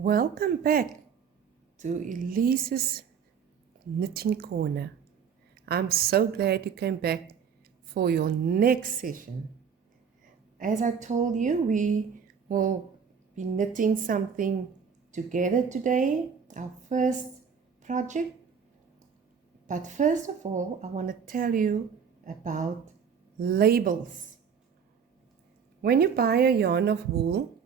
Welcome back to Elise's Knitting Corner. I'm so glad you came back for your next session. As I told you, we will be knitting something together today, our first project. But first of all, I want to tell you about labels. When you buy a yarn of wool,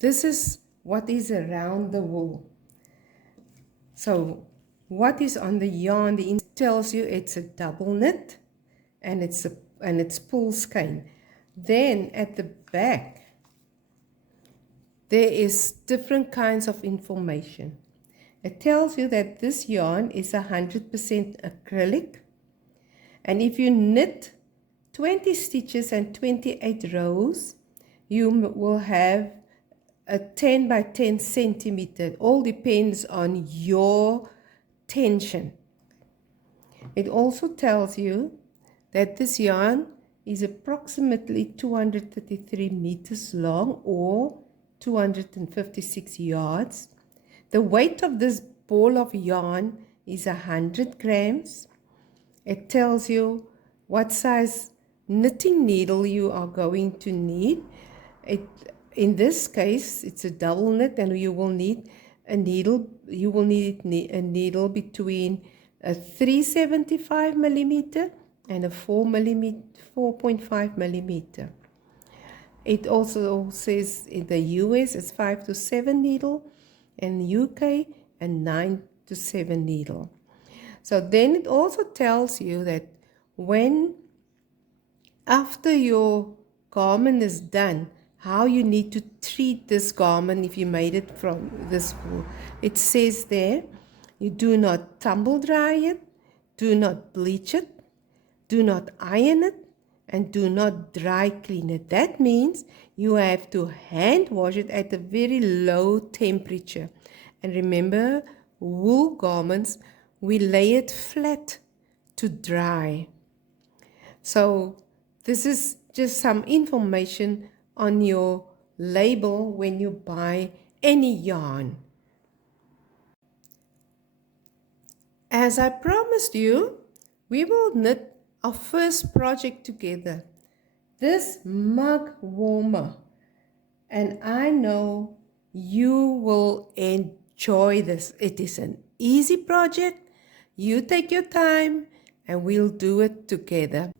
this is what is around the wool. So what is on the yarn? The insert tells you it's a double knit and it's pull skein. Then at the back there is different kinds of information. It tells you that this yarn is 100% acrylic, and if you knit 20 stitches and 28 rows, you will have a 10 by 10 centimeter. It all depends on your tension. It also tells you that this yarn is approximately 233 meters long or 256 yards. The weight of this ball of yarn is 100 grams. It tells you what size knitting needle you are going to need. In this case, it's a double knit, and you will need a needle. You will need a needle between a 375 millimeter and a 4.5 millimeter. It also says in the US it's 5 to 7 needle, and UK a 9 to 7 needle. So then it also tells you that when after your garment is done, how you need to treat this garment if you made it from this wool. It says there, you do not tumble dry it, do not bleach it, do not iron it, and do not dry clean it. That means you have to hand wash it at a very low temperature. And remember, wool garments, we lay it flat to dry. So this is just some information on your label when you buy any yarn. As I promised you, we will knit our first project together, this mug warmer, and I know you will enjoy this. It is an easy project. You take your time and we'll do it together.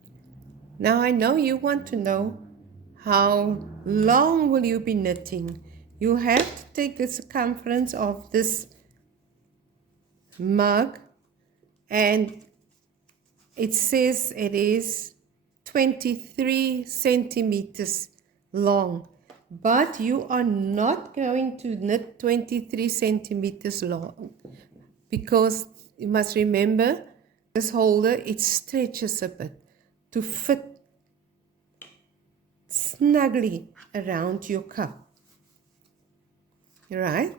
Now I know you want to know how long will you be knitting. You have to take the circumference of this mug, and it says it is 23 centimeters long, but you are not going to knit 23 centimeters long, because you must remember this holder, it stretches a bit to fit snugly around your cup. Right?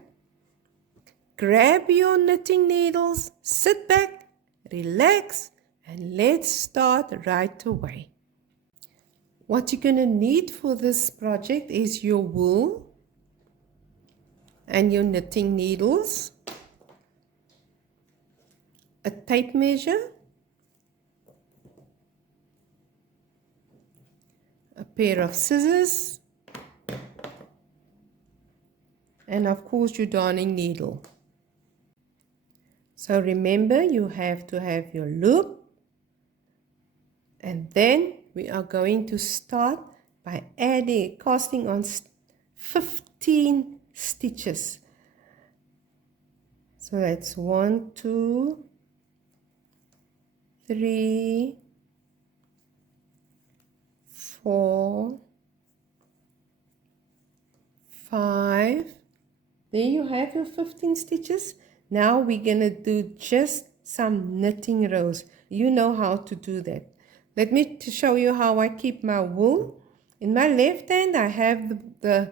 Grab your knitting needles, sit back, relax, and let's start right away. What you're going to need for this project is your wool and your knitting needles, a tape measure, a pair of scissors, and of course your darning needle. So remember, you have to have your loop, and then we are going to start by casting on 15 stitches. So that's 1, 2, 3, 4, 5. There you have your 15 stitches. Now we're going to do just some knitting rows. You know how to do that. Let me show you how I keep my wool. In my left hand I have the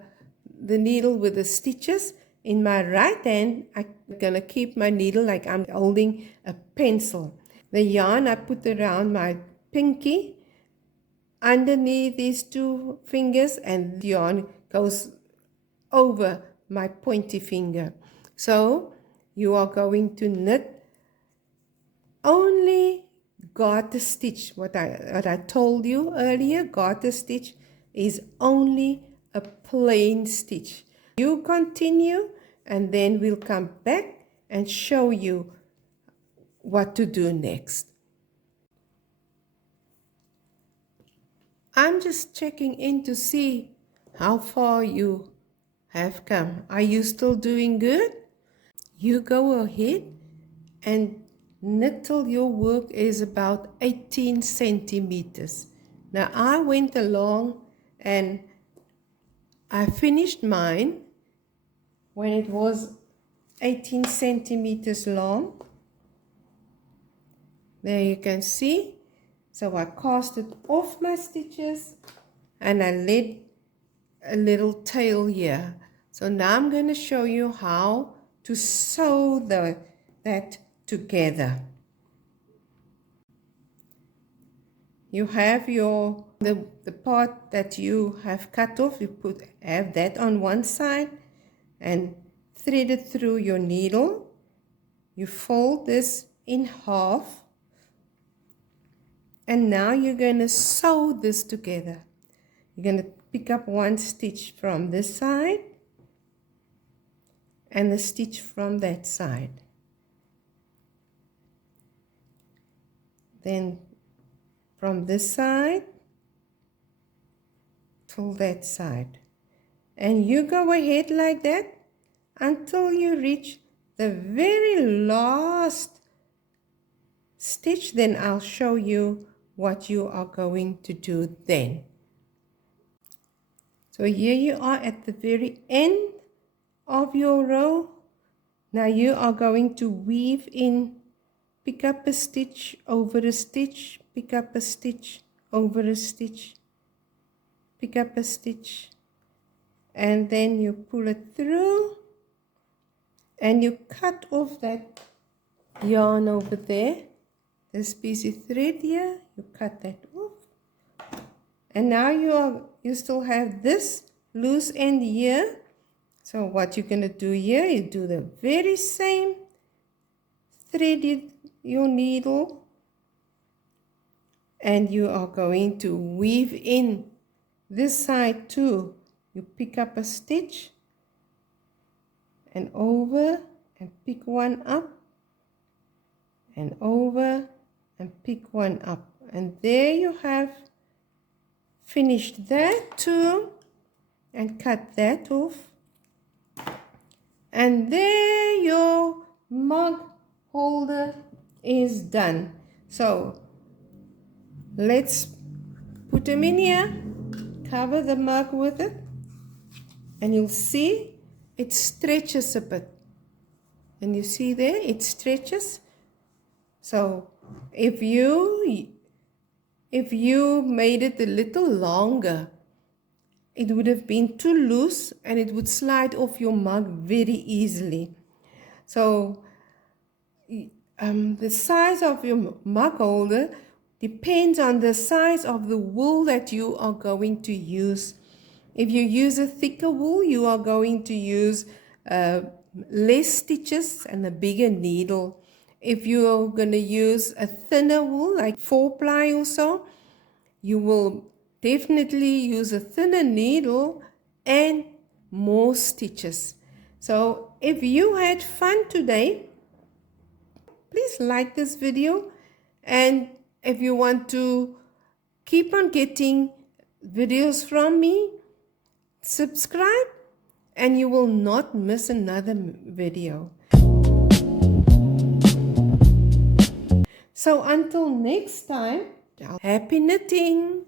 needle with the stitches. In my right hand I'm going to keep my needle like I'm holding a pencil. The yarn I put around my pinky underneath these two fingers, and the yarn goes over my pointy finger. So you are going to knit only garter stitch. What I told you earlier, garter stitch is only a plain stitch. You continue and then we'll come back and show you what to do next. I'm just checking in to see how far you have come. Are you still doing good? You go ahead and knit till your work is about 18 centimeters. Now I went along and I finished mine when it was 18 centimeters long. There you can see. So I casted off my stitches and I let a little tail here. So now I'm going to show you how to sew that together. You have the part that you have cut off, you have that on one side and thread it through your needle. You fold this in half and now you're going to sew this together. You're going to pick up one stitch from this side and the stitch from that side. Then from this side to that side. And you go ahead like that until you reach the very last stitch. Then I'll show you what you are going to do then. So here you are at the very end of your row. Now you are going to weave in, pick up a stitch over a stitch, pick up a stitch over a stitch, pick up a stitch, and then you pull it through and you cut off that yarn over there, this piece of thread here, you cut that off. And now you still have this loose end here. So what you're going to do here, you do the very same, thread your needle, and you are going to weave in this side too. You pick up a stitch and over and pick one up and over and pick one up, and there you have finished that too, and cut that off, and there your mug holder is done. So let's put them in here, cover the mug with it, and you'll see it stretches a bit, and you see there it stretches. So if you made it a little longer, it would have been too loose and it would slide off your mug very easily. So the size of your mug holder depends on the size of the wool that you are going to use. If you use a thicker wool, you are going to use less stitches and a bigger needle. If you're going to use a thinner wool, like 4-ply or so, you will definitely use a thinner needle and more stitches. So if you had fun today, please like this video, and if you want to keep on getting videos from me, subscribe and you will not miss another video. So until next time, happy knitting!